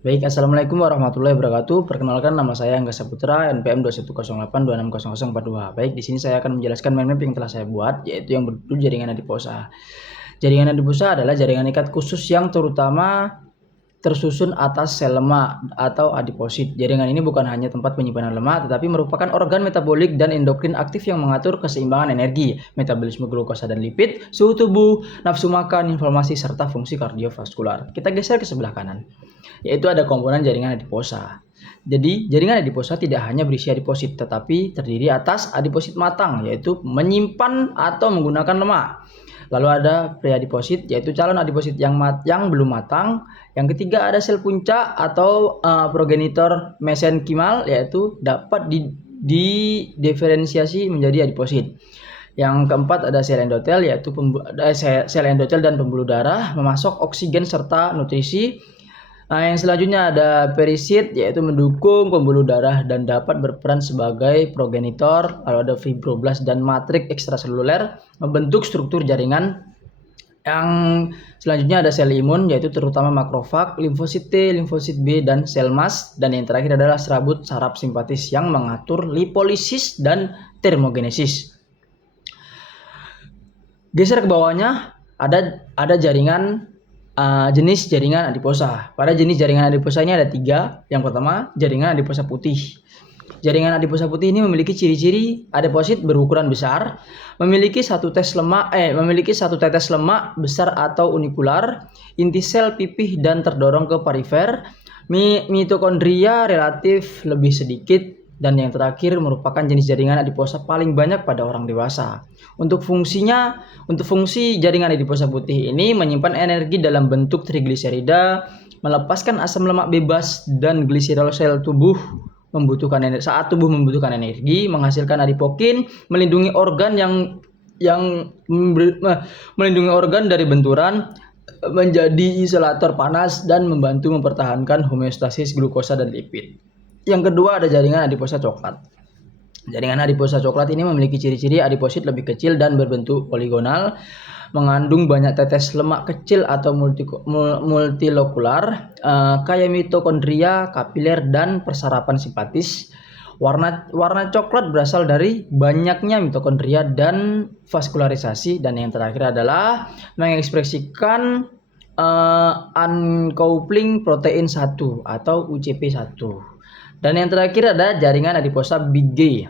Baik, Assalamualaikum warahmatullahi wabarakatuh. Perkenalkan nama saya Angga Saputra, NPM 2108260042. Baik, di sini saya akan menjelaskan mind map yang telah saya buat, yaitu yang berjudul jaringan adiposa. Jaringan adiposa adalah jaringan ikat khusus yang terutama tersusun atas sel lemak atau adiposit. Jaringan ini bukan hanya tempat penyimpanan lemak, tetapi merupakan organ metabolik dan endokrin aktif yang mengatur keseimbangan energi, metabolisme glukosa dan lipid, suhu tubuh, nafsu makan, inflamasi, serta fungsi kardiovaskular. Kita geser ke sebelah kanan, yaitu ada komponen jaringan adiposa. Jadi, jaringan adiposa tidak hanya berisi adiposit, tetapi terdiri atas adiposit matang, yaitu menyimpan atau menggunakan lemak. Lalu ada preadiposit, yaitu calon adiposit yang belum matang. Yang ketiga ada sel puncak atau progenitor mesenkimal, yaitu dapat didiferensiasi menjadi adiposit. Yang keempat ada sel endotel, yaitu sel endotel dan pembuluh darah, memasok oksigen serta nutrisi. Nah, yang selanjutnya ada perisit, yaitu mendukung pembuluh darah dan dapat berperan sebagai progenitor. Lalu ada fibroblast dan matriks ekstraseluler membentuk struktur jaringan. Yang selanjutnya ada sel imun, yaitu terutama makrofag, limfosit T, limfosit B, dan sel mast. Dan yang terakhir adalah serabut saraf simpatis yang mengatur lipolisis dan termogenesis. Geser ke bawahnya, ada jaringan jenis jaringan adiposa. Pada jenis jaringan adiposa ini ada 3. Yang pertama, jaringan adiposa putih. Jaringan adiposa putih ini memiliki ciri-ciri adiposit berukuran besar, memiliki satu tetes lemak besar atau unikular, inti sel pipih dan terdorong ke perifer, mitokondria relatif lebih sedikit, dan yang terakhir merupakan jenis jaringan adiposa paling banyak pada orang dewasa. Untuk fungsi jaringan adiposa putih ini menyimpan energi dalam bentuk trigliserida, melepaskan asam lemak bebas dan gliserol sel tubuh saat tubuh membutuhkan energi, menghasilkan adipokin, melindungi organ dari benturan, menjadi isolator panas, dan membantu mempertahankan homeostasis glukosa dan lipid. Yang kedua ada jaringan adiposa coklat. Jaringan adiposa coklat ini memiliki ciri-ciri adiposit lebih kecil dan berbentuk poligonal, mengandung banyak tetes lemak kecil atau multilokular, kaya mitokondria, kapiler, dan persarapan simpatis. Warna coklat berasal dari banyaknya mitokondria dan vaskularisasi. Dan yang terakhir adalah mengekspresikan uncoupling protein 1 atau UCP1. Dan yang terakhir ada jaringan adiposa big G.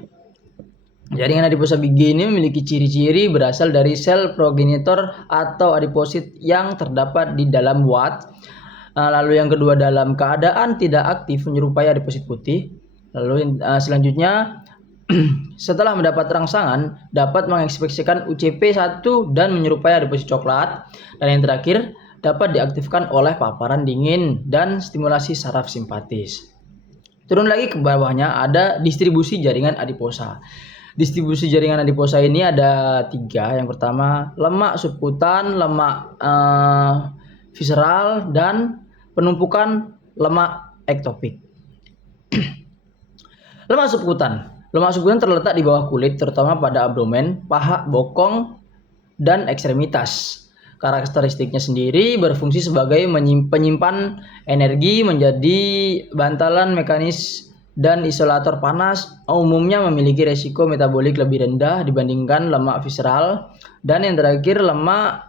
Jaringan adiposa big G ini memiliki ciri-ciri berasal dari sel progenitor atau adiposit yang terdapat di dalam wat. Lalu yang kedua, dalam keadaan tidak aktif menyerupai adiposit putih. Lalu selanjutnya setelah mendapat rangsangan dapat mengekspresikan UCP1 dan menyerupai adiposit coklat. Dan yang terakhir dapat diaktifkan oleh paparan dingin dan stimulasi saraf simpatis. Turun lagi ke bawahnya ada distribusi jaringan adiposa. Distribusi jaringan adiposa ini ada 3. Yang pertama, lemak subkutan, lemak visceral, dan penumpukan lemak ektopik. Lemak subkutan terletak di bawah kulit, terutama pada abdomen, paha, bokong, dan ekstremitas. Karakteristiknya sendiri berfungsi sebagai penyimpan energi, menjadi bantalan mekanis dan isolator panas, umumnya memiliki resiko metabolik lebih rendah dibandingkan lemak visceral. Dan yang terakhir, lemak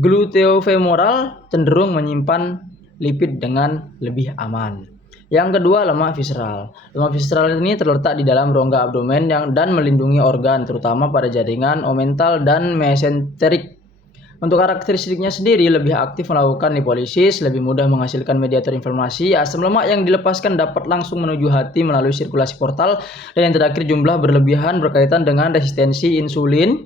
gluteofemoral cenderung menyimpan lipid dengan lebih aman. Yang kedua, lemak visceral. Lemak visceral ini terletak di dalam rongga abdomen dan melindungi organ, terutama pada jaringan omental dan mesenterik. Untuk karakteristiknya sendiri, lebih aktif melakukan lipolisis, lebih mudah menghasilkan mediator inflamasi. Asam lemak yang dilepaskan dapat langsung menuju hati melalui sirkulasi portal. Dan yang terakhir, jumlah berlebihan berkaitan dengan resistensi insulin,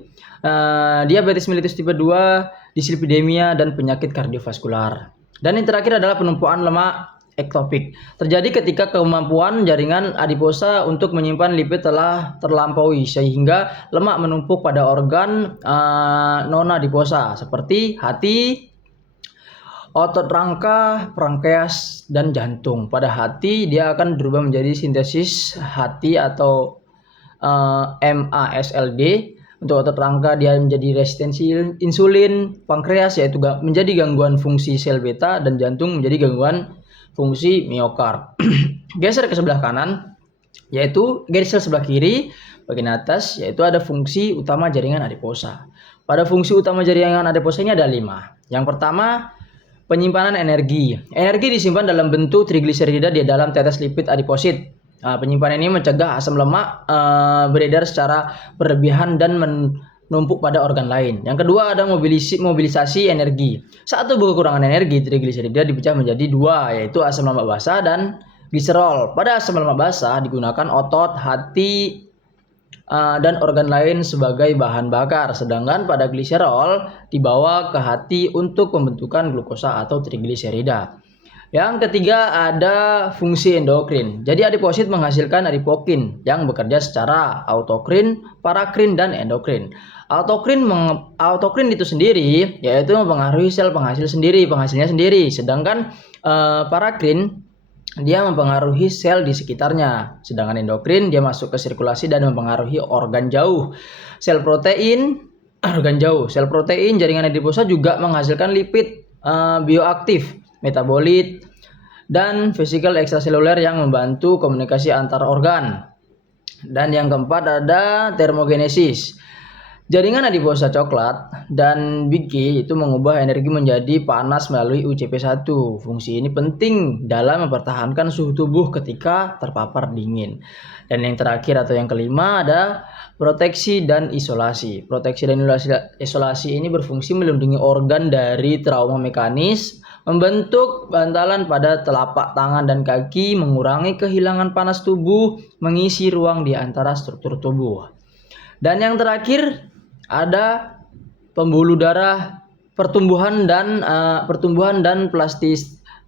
diabetes mellitus tipe 2, dislipidemia, dan penyakit kardiovaskular. Dan yang terakhir adalah penumpukan lemak ektopik. Terjadi ketika kemampuan jaringan adiposa untuk menyimpan lipid telah terlampaui, sehingga lemak menumpuk pada organ non-adiposa seperti hati, otot rangka, pankreas, dan jantung. Pada hati, dia akan berubah menjadi sintesis hati atau MASLD. Untuk otot rangka, dia menjadi resistensi insulin. Pankreas yaitu menjadi gangguan fungsi sel beta, dan jantung menjadi gangguan fungsi miokard. Geser ke sebelah kanan, yaitu geser sebelah kiri bagian atas, yaitu ada fungsi utama jaringan adiposa. Pada fungsi utama jaringan adiposa ini ada 5. Yang pertama, penyimpanan energi. Energi disimpan dalam bentuk trigliserida di dalam tetes lipid adiposit. Penyimpanan ini mencegah asam lemak beredar secara berlebihan dan menumpuk pada organ lain. Yang kedua ada mobilisasi energi. Saat tubuh kekurangan energi, trigliserida dipecah menjadi 2, yaitu asam lemak basah dan gliserol. Pada asam lemak basah digunakan otot, hati, dan organ lain sebagai bahan bakar, sedangkan pada gliserol dibawa ke hati untuk pembentukan glukosa atau trigliserida. Yang ketiga ada fungsi endokrin. Jadi adiposit menghasilkan adipokin yang bekerja secara autokrin, parakrin, dan endokrin. Autokrin itu sendiri yaitu mempengaruhi sel penghasilnya sendiri, sedangkan parakrin dia mempengaruhi sel di sekitarnya, sedangkan endokrin dia masuk ke sirkulasi dan mempengaruhi organ jauh. Sel protein jaringan adiposa juga menghasilkan lipid bioaktif, metabolit, dan vesikel ekstraseluler yang membantu komunikasi antar organ. Dan yang keempat ada termogenesis. Jaringan adiposa coklat dan Big G itu mengubah energi menjadi panas melalui UCP1. Fungsi ini penting dalam mempertahankan suhu tubuh ketika terpapar dingin. Dan yang terakhir atau yang kelima ada proteksi dan isolasi. Proteksi dan isolasi ini berfungsi melindungi organ dari trauma mekanis, membentuk bantalan pada telapak tangan dan kaki, mengurangi kehilangan panas tubuh, mengisi ruang di antara struktur tubuh. Dan yang terakhir ada pembuluh darah, pertumbuhan dan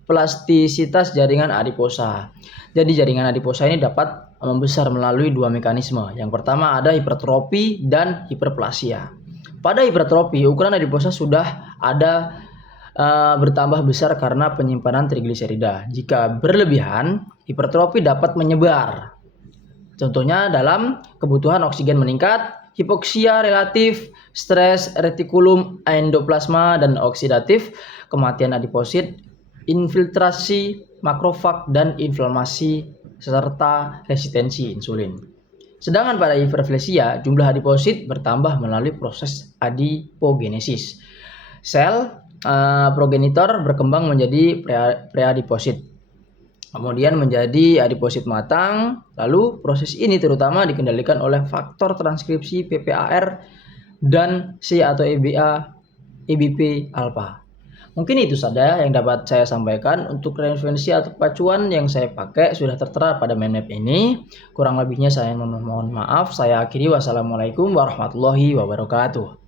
plastisitas jaringan adiposa. Jadi jaringan adiposa ini dapat membesar melalui 2 mekanisme. Yang pertama ada hipertrofi dan hiperplasia. Pada hipertrofi, ukuran adiposa sudah ada bertambah besar karena penyimpanan trigliserida. Jika berlebihan, hipertrofi dapat menyebar. Contohnya dalam kebutuhan oksigen meningkat, hipoksia relatif, stres retikulum endoplasma dan oksidatif, kematian adiposit, infiltrasi makrofag dan inflamasi serta resistensi insulin. Sedangkan pada hiperplasia, jumlah adiposit bertambah melalui proses adipogenesis. Sel progenitor berkembang menjadi preadiposit, kemudian menjadi adiposit matang. Lalu proses ini terutama dikendalikan oleh faktor transkripsi PPAR dan C atau EBP alpha. Mungkin itu saja yang dapat saya sampaikan. Untuk referensi atau pacuan yang saya pakai sudah tertera pada mind map ini. Kurang lebihnya saya mohon maaf. Saya akhiri. Wassalamualaikum warahmatullahi wabarakatuh.